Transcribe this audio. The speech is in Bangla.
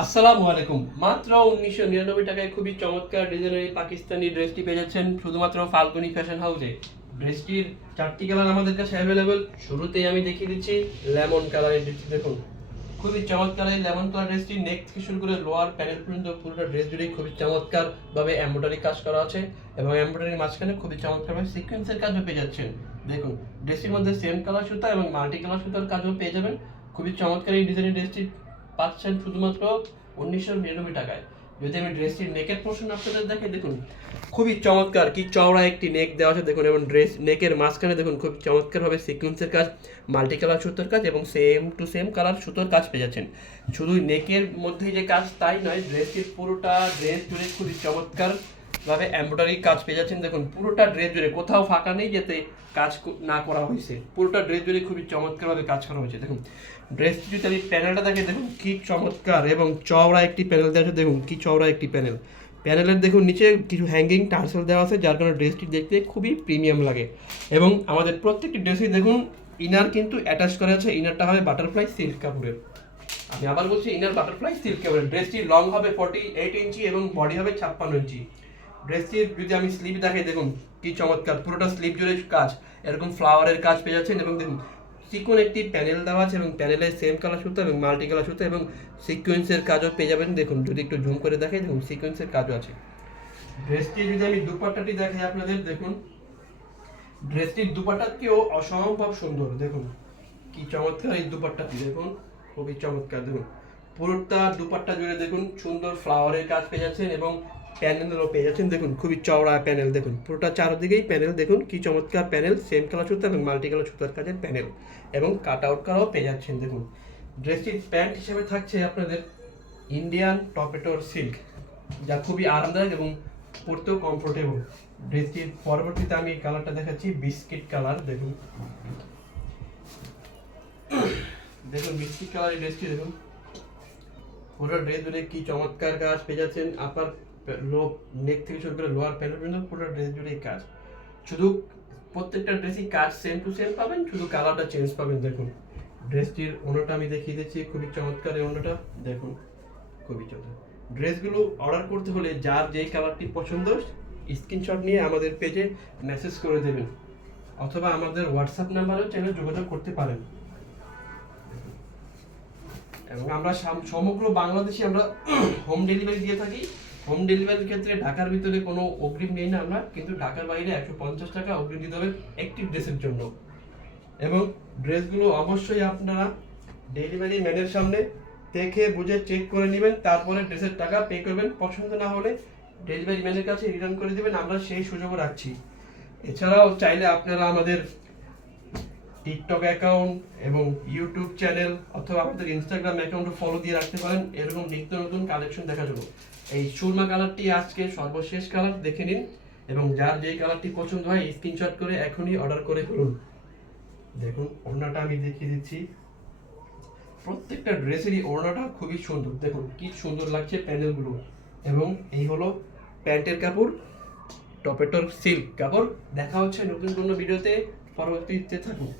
আসসালামু আলাইকুম। মাত্র ১৯৯৯ টাকায় খুবই চমৎকার ডিজাইনের পাকিস্তানি ড্রেসটি পেয়ে যাচ্ছেন শুধুমাত্র ফাল্গুনি ফ্যাশন হাউসে। ড্রেসটির 4টি কালার আমাদের কাছে অ্যাভেলেবল। শুরুতেই আমি দেখিয়ে দিচ্ছি লেমন কালারের ড্রেসটি। দেখুন খুবই চমৎকার এই লেমন কালার ড্রেসটি। নেক থেকে শুরু করে লোয়ার প্যানেল পর্যন্ত পুরোটা ড্রেস জুড়েই খুবই চমৎকার ভাবে এমব্রয়ডারি কাজ করা আছে এবং এমব্রয়ডারির মাঝখানে খুবই চমৎকারভাবে সিকোয়েন্সের কাজও পেয়ে যাচ্ছেন। দেখুন ড্রেসটির মধ্যে সেম কালার সুতা এবং মাল্টি কালার সুতার কাজও পেয়ে যাবেন। খুবই চমৎকার এই ডিজাইনের ড্রেসটি পাচ্ছেন শুধুমাত্র ১৯৯৯ টাকায়। যদি আমি ড্রেসটির নেকের পোর্শন আপনাদের দেখে, দেখুন খুবই চমৎকার কি চওড়া একটি নেক দেওয়া আছে দেখুন, এবং ড্রেস নেকের মাঝখানে দেখুন খুব চমৎকারভাবে সিকোয়েন্সের কাজ, মাল্টি কালার সুতোর কাজ এবং সেম টু সেম কালার সুতোর কাজ পেয়ে যাচ্ছেন। শুধু নেকের মধ্যে যে কাজ তাই নয়, ড্রেসটির পুরোটা ড্রেস জুড়ে খুবই চমৎকার ভাবে এমব্রয়ডারি কাজ পেয়ে যাচ্ছেন। দেখুন পুরোটা ড্রেস জুড়ে কোথাও ফাঁকা নেই যাতে কাজ না করা হয়েছে। পুরোটা ড্রেস জুড়ে খুবই চমৎকারভাবে কাজ করা হয়েছে। দেখুন ড্রেসটি যদি আমি প্যানেলটা দেখে, দেখুন কি চমৎকার এবং চওড়া একটি প্যানেল দেওয়া আছে। দেখুন কি চওড়া একটি প্যানেল। প্যানেলের দেখুন নিচে কিছু হ্যাঙ্গিং টার্সেল দেওয়া আছে, যার কারণে ড্রেসটি দেখতে খুবই প্রিমিয়াম লাগে। এবং আমাদের প্রত্যেকটি ড্রেসই দেখুন ইনার কিন্তু অ্যাটাচ করা আছে। ইনারটা হবে বাটারফ্লাই সিল্ক কাপড়ের। আমি আবার বলছি ইনার বাটারফ্লাই সিল্ক কাপড়ের। ড্রেসটি লং হবে 48 ইঞ্চি এবং বডি হবে 56 ইঞ্চি। ড্রেসটির যদি আমি স্লিভ দেখাই, দেখুন কি চমৎকার পুরোটা স্লিভ জুড়ে কাজ, এরকম ফ্লাওয়ারের কাজ পেয়ে যাচ্ছেন। এবং দেখুন সিকোয়েন্স একটি প্যানেল দেওয়া আছে এবং প্যানেলে সেম কালার সুতো এবং মাল্টি কালার সুতো এবং সিকোয়েন্সের কাজও পেয়ে যাবেন। দেখুন যদি একটু জুম করে দেখাই, দেখুন সিকোয়েন্সের কাজও আছে। ড্রেসটি যদি আমি দুপাট্টাটি দেখাই আপনাদের, দেখুন ড্রেসটির দুপাট্টাটিও অসম্ভব সুন্দর। দেখুন কি চমৎকার এই দুপাট্টাটি, দেখুন খুবই চমৎকার। দেখুন পুরোটা দুপাট্টা জুড়ে দেখুন সুন্দর ফ্লাওয়ারের কাজ পেয়ে যাচ্ছেন এবং প্যানেলও পেয়ে যাচ্ছেন। দেখুন খুবই চওড়া প্যানেল, দেখুন পুরোটা চারদিকেই প্যানেল। দেখুন কি চমৎকার প্যানেল, সেম কালার সুতা এবং মাল্টি কালার সুতার কাজের প্যানেল এবং কাট আউট করাও পেয়ে যাচ্ছেন। দেখুন ড্রেসটির প্যান্ট হিসেবে থাকছে আপনাদের ইন্ডিয়ান টপেটোর সিল্ক, যা খুবই আরামদায়ক এবং পরতেও কমফোর্টেবল। ড্রেসটির পরবর্তীতে আমি কালারটা দেখাচ্ছি বিস্কিট কালার। দেখুন দেখুন বিস্কিট কালারের ড্রেসটি দেখুন পুরো ড্রেস জুড়ে কি চমৎকার কাজ পেয়ে যাচ্ছেন। আপার নেক থেকে শুরু করে লোয়ার প্যানেল পর্যন্ত পুরো ড্রেস জুড়ে কাজ। শুধু প্রত্যেকটা ড্রেসই কাজ সেম টু সেম পাবেন, শুধু কালারটা চেঞ্জ পাবেন। দেখুন ড্রেসটির ওনাটা আমি দেখিয়ে দিচ্ছি, খুবই চমৎকার এই ওনাটা। দেখুন খুবই চমৎকার। ড্রেসগুলো অর্ডার করতে হলে যার যেই কালারটি পছন্দ স্ক্রিনশট নিয়ে আমাদের পেজে মেসেজ করে দেবেন, অথবা আমাদের হোয়াটসঅ্যাপ নাম্বারেও চ্যানেল যোগাযোগ করতে পারেন। এবং আমরা সমগ্র বাংলাদেশে আমরা হোম ডেলিভারি দিয়ে থাকি। হোম ডেলিভারির ক্ষেত্রে ঢাকার ভিতরে কোনো অগ্রিম নেই না আমরা, কিন্তু ঢাকার বাইরে ১৫০ টাকা অগ্রিম দিতে হবে একটি ড্রেসের জন্য। এবং ড্রেসগুলো অবশ্যই আপনারা ডেলিভারি ম্যানের সামনে দেখে বুঝে চেক করে নেবেন, তারপরে ড্রেসের টাকা পে করবেন। পছন্দ না হলে ডেলিভারি ম্যানের কাছে রিটার্ন করে দেবেন, আমরা সেই সুযোগও রাখছি। এছাড়াও চাইলে আপনারা আমাদের টিকটক অ্যাকাউন্ট এবং ইউটিউব চ্যানেল অথবা আমাদের ইনস্টাগ্রাম অ্যাকাউন্টও ফলো দিয়ে রাখতে পারেন এরকম নিত্য নতুন কালেকশন দেখার জন্য। এই সুরমা কালারটি আজকে সর্বশেষ কালার, দেখে নিন এবং যার যেই কালারটি পছন্দ হয় স্ক্রিনশট করে এখনই অর্ডার করে ফেলুন। দেখুন ওড়নাটা আমি দেখিয়ে দিচ্ছি, প্রত্যেকটা ড্রেসেরই ওড়নাটা খুবই সুন্দর। দেখুন কি সুন্দর লাগছে প্যানেলগুলো। এবং এই হলো প্যান্টের কাপড়, টপেটোর সিল্ক কাপড়। দেখা হচ্ছে নতুন কোনো ভিডিওতে, পরবর্তীতে থাকুন।